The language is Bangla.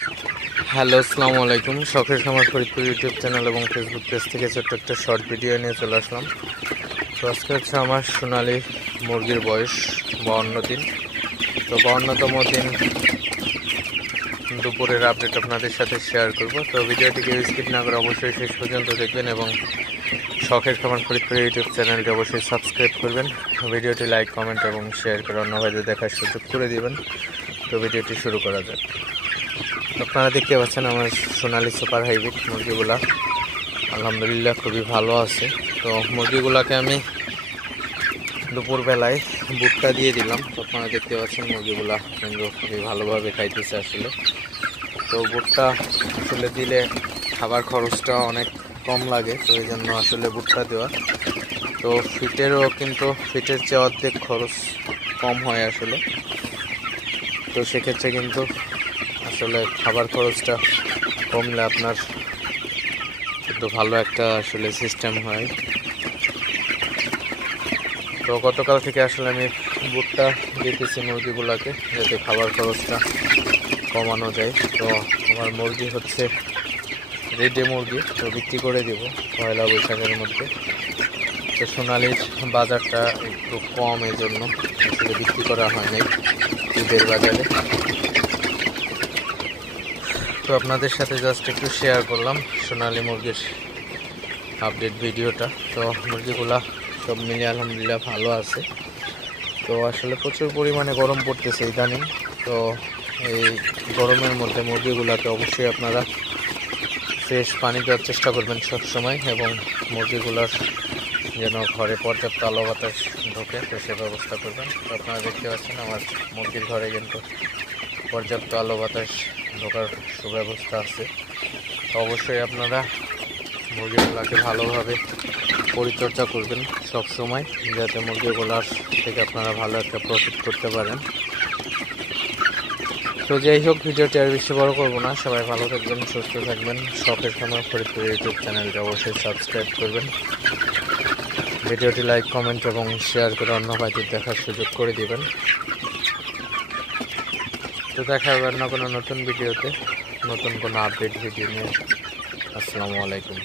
হ্যালো, আসসালামু আলাইকুম। শখের খামার ফরিদপুর ইউটিউব চ্যানেল এবং ফেসবুক পেজ থেকে ছোট্ট একটা শর্ট ভিডিও নিয়ে চলে আসলাম। তো আজকে হচ্ছে আমার সোনালি মুরগির বয়স 52 দিন। তো 52তম দিন দুপুরের আপডেট আপনাদের সাথে শেয়ার করব। তো ভিডিওটিকে স্কিপ না করে অবশ্যই শেষ পর্যন্ত দেখবেন এবং শখের খামার ফরিদপুর ইউটিউব চ্যানেলটি অবশ্যই সাবস্ক্রাইব করবেন। ভিডিওটি লাইক, কমেন্ট এবং শেয়ার করে অন্য ভাইদের দেখার সুযোগ করে দিবেন। তো ভিডিওটি শুরু করা যাক। আপনারা দেখতে পাচ্ছেন আমার সোনালি সুপার হাইব্রিড মুরগিগুলা আলহামদুলিল্লাহ খুবই ভালো আছে। তো মুরগিগুলাকে আমি দুপুরবেলায় ভুট্টা দিয়ে দিলাম। তো আপনারা দেখতে পাচ্ছেন মুরগিগুলা কিন্তু খুবই ভালোভাবে খাইতেছে আসলে। তো ভুট্টা আসলে দিলে খাবার খরচটা অনেক কম লাগে, তো এই জন্য আসলে ভুট্টা দেওয়া। তো ফিটের চেয়ে অর্ধেক খরচ কম হয় আসলে। তো সেক্ষেত্রে কিন্তু আসলে খাবার খরচটা কমলে আপনার কিন্তু ভালো একটা আসলে সিস্টেম হয়। তো গতকাল থেকে আসলে আমি ভুট্টা দিতেছি মুরগিগুলোকে, যাতে খাবার খরচটা কমানো যায়। তো আমার মুরগি হচ্ছে রেডি মুরগি, তো বিক্রি করে দেব পয়লা বৈশাখের মধ্যে। তো সোনালির বাজারটা একটু কম, এই জন্য আসলে বিক্রি করা হয় নাই ঈদের বাজারে। তো আপনাদের সাথে জাস্ট একটু শেয়ার করলাম সোনালি মুরগির আপডেট ভিডিওটা। তো মুরগিগুলা সব মিলিয়ে আলহামদুলিল্লাহ ভালো আছে। তো আসলে প্রচুর পরিমাণে গরম পড়তেছে ইদানিং। তো এই গরমের মধ্যে মুরগিগুলাকে অবশ্যই আপনারা ফ্রেশ পানি দেওয়ার চেষ্টা করবেন সব সময়, এবং মুরগিগুলার যেন ঘরে পর্যাপ্ত আলো বাতাস ঢোকে, তো সে ব্যবস্থা করবেন। তো আপনারা দেখতে পাচ্ছেন আমার মুরগির ঘরে কিন্তু পর্যাপ্ত আলো বাতাস ঢোকার সুব্যবস্থা আছে। তো অবশ্যই আপনারা মুরগিগুলোকে ভালোভাবে পরিচর্যা করবেন সব সময়, যাতে মুরগিগুলার থেকে আপনারা ভালো একটা প্রফিট করতে পারেন। তো যাই হোক, ভিডিওটি আর বেশি বড় করবো না। সবাই ভালো থাকবেন, সুস্থ থাকবেন। শখের খামার ফরিদপুর ইউটিউব চ্যানেলটি অবশ্যই সাবস্ক্রাইব করবেন। ভিডিওটি লাইক, কমেন্ট এবং শেয়ার করে অন্য ভাইদের দেখার সুযোগ করে দিবেন। তো দেখা হবে অন্য কোনো নতুন ভিডিওতে, নতুন কোনো আপডেট ভিডিও নিয়ে। আসসালামু আলাইকুম।